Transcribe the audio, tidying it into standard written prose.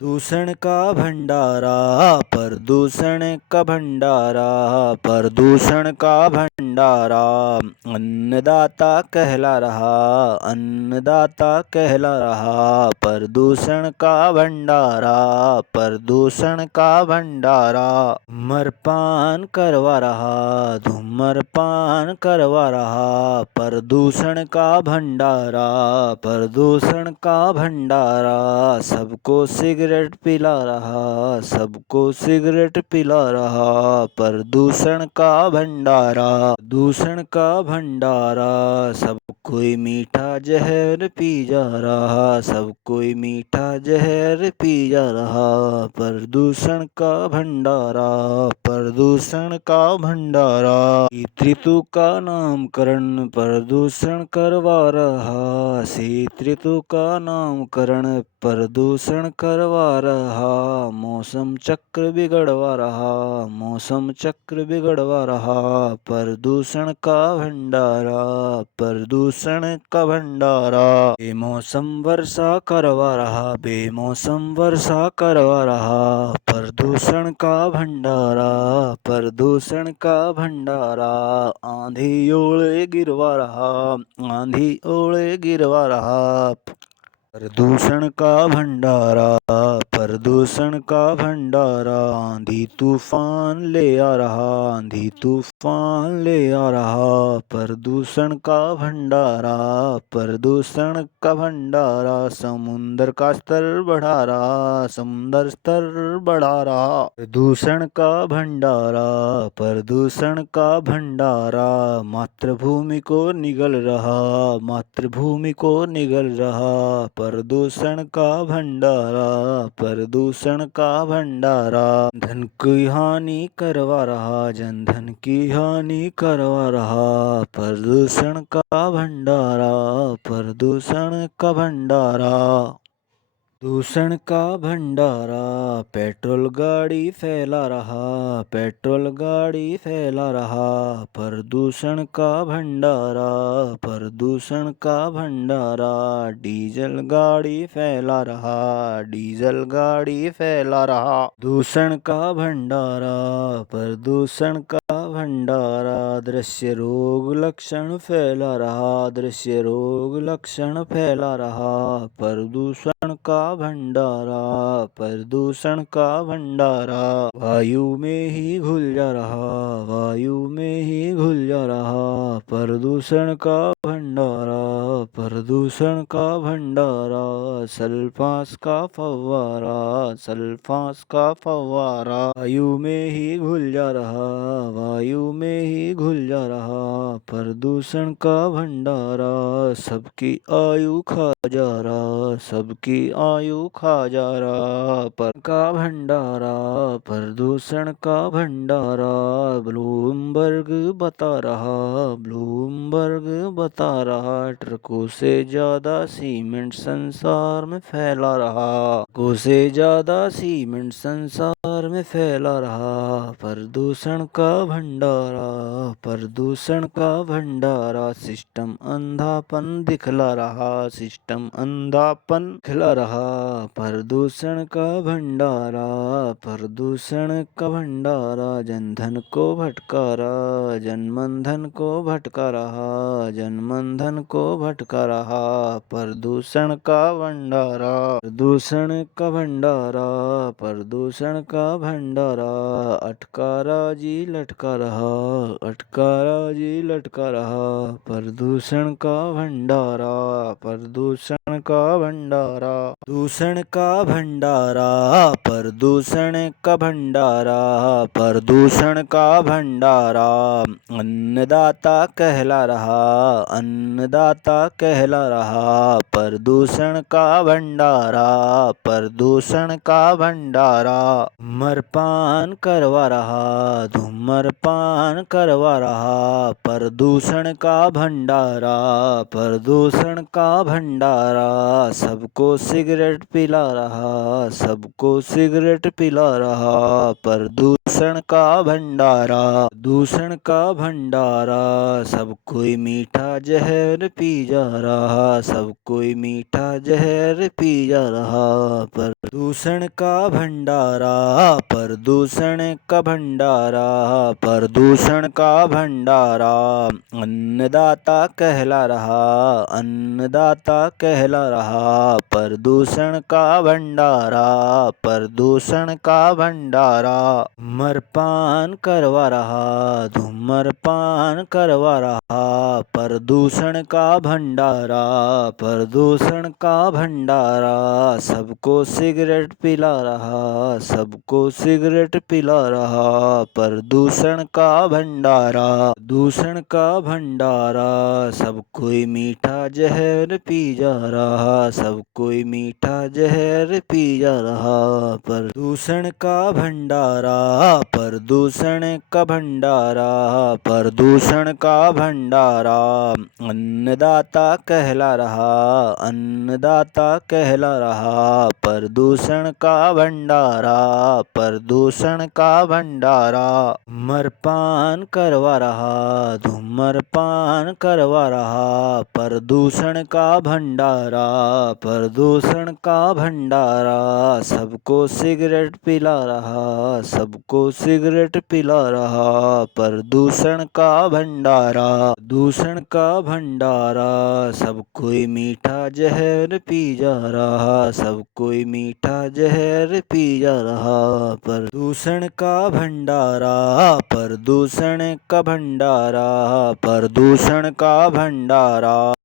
दूषण का भंडारा, प्रदूषण का भंडारा, प्रदूषण का भंडारा। अन्नदाता कहला रहा, अन्नदाता कहला रहा। प्रदूषण का भंडारा, प्रदूषण का भंडारा। धूम्रपान करवा रहा, धूम्रपान करवा रहा। प्रदूषण का भंडारा, प्रदूषण का भंडारा। सबको सिगरेट पिला रहा, सबको सिगरेट पिला रहा। प्रदूषण का भंडारा, प्रदूषण का भंडारा। सब कोई मीठा जहर पी जा रहा, सब कोई मीठा जहर पी जा रहा। प्रदूषण का भंडारा, प्रदूषण का भंडारा। शीत ऋतु का नामकरण प्रदूषण करवा रहा, शीत ऋतु का नामकरण प्रदूषण करवा रहा। मौसम चक्र बिगड़वा रहा, मौसम चक्र बिगड़वा रहा। प्रदूषण का भंडारा, प्रदूषण का भंडारा। बेमौसम वर्षा करवा रहा, बेमौसम वर्षा करवा रहा। प्रदूषण का भंडारा, प्रदूषण का भंडारा। आंधी ओले गिरवा रहा, आंधी ओले गिरवा रहा। प्रदूषण का भंडारा, प्रदूषण का भंडारा। आंधी तूफान ले आ रहा, आंधी तूफान ले आ रहा। प्रदूषण का भंडारा, प्रदूषण का भंडारा। समुद्र का स्तर बढ़ा रहा, समुद्र स्तर बढ़ा रहा। प्रदूषण का भंडारा, प्रदूषण का भंडारा। मातृभूमि को निगल रहा, मातृभूमि को निगल रहा। प्रदूषण का भंडारा, प्रदूषण का भंडारा। धन की हानि करवा रहा, जनधन की हानि करवा रहा। प्रदूषण का भंडारा, प्रदूषण का भंडारा। दूषण का भंडारा। पेट्रोल गाड़ी फैला रहा, पेट्रोल गाड़ी फैला रहा। प्रदूषण का भंडारा, प्रदूषण का भंडारा। डीजल गाड़ी फैला रहा, डीजल गाड़ी फैला रहा। दूषण का भंडारा, प्रदूषण का भंडारा। दृश्य रोग लक्षण फैला रहा, दृश्य रोग लक्षण फैला रहा। प्रदूषण का भंडारा, प्रदूषण का भंडारा। वायु में ही घुल जा रहा, वायु में ही घुल जा रहा। प्रदूषण का भंडारा, प्रदूषण का भंडारा। सल्फास का फव्वारा, सल्फास का फव्वारा। वायु में ही घुल जा रहा, वायु में ही घुल जा रहा। प्रदूषण का भंडारा। सबकी आयु खा जा रहा, सबकी आयु खा जा रहा। पर का भंडारा, प्रदूषण का भंडारा। ब्लूमबर्ग बता रहा, ब्लूमबर्ग बता रहा। ट्रकों से ज्यादा सीमेंट संसार में फैला रहा, ट्रकों से ज्यादा सीमेंट संसार में फैला रहा। प्रदूषण का भंडारा, प्रदूषण का भंडारा। सिस्टम अंधापन दिखला रहा, सिस्टम अंधापन दिखला रहा। प्रदूषण का भंडारा, प्रदूषण का भंडारा। जनधन को भटका रहा, जनमन धन को भटका रहा, जनमन धन को भटका रहा। प्रदूषण का भंडारा, प्रदूषण का भंडारा, प्रदूषण का भंडारा। अटकारा जी लटका रहा, अटकारा जी लटका रहा। प्रदूषण का भंडारा, प्रदूषण का भंडारा। दूषण का भंडारा, प्रदूषण का भंडारा, प्रदूषण का भंडारा। अन्नदाता कहला रहा, अन्नदाता कहला रहा। प्रदूषण का भंडारा, प्रदूषण का भंडारा। धूम्रपान करवा रहा, धूम्रपान करवा रहा। प्रदूषण का भंडारा, प्रदूषण का भंडारा। सबको सिगरेट पिला रहा, सबको सिगरेट पिला रहा। प्रदूषण का भंडारा, दूषण का भंडारा, सब कोई मीठा जहर पी जा रहा, सब कोई मीठा जहर पी जा रहा। प्रदूषण का भंडारा, प्रदूषण का भंडारा, प्रदूषण का भंडारा, अन्नदाता कहला रहा, अन्नदाता कहला रहा। प्रदूषण का भंडारा, प्रदूषण का भंडारा, धूम्रपान करवा रहा, धूम्रपान करवा रहा। प्रदूषण का भंडारा, प्रदूषण का भंडारा, सबको सिगरेट पिला रहा, सबको सिगरेट पिला रहा। प्रदूषण का भंडारा, दूषण का भंडारा, सब कोई मीठा जहर पी जा रहा, सब कोई मीठा जहर पी जा रहा। प्रदूषण का भंडारा, प्रदूषण का भंडारा, प्रदूषण का भंडारा, अन्नदाता कहला रहा, अन्नदाता कहला रहा। प्रदूषण का भंडारा, प्रदूषण का भंडारा, धूम्रपान करवा रहा, धूम्रपान करवा रहा। प्रदूषण का भंडारा, प्रदूषण का भंडारा, सबको सिगरेट पिला रहा, सबको सिगरेट पिला रहा। प्रदूषण का भंडारा, दूषण का भंडारा, सब कोई मीठा जहर पी जा रहा, सब कोई मीठा जहर पी जा रहा। प्रदूषण का भंडारा, प्रदूषण का भंडारा, प्रदूषण का भंडारा।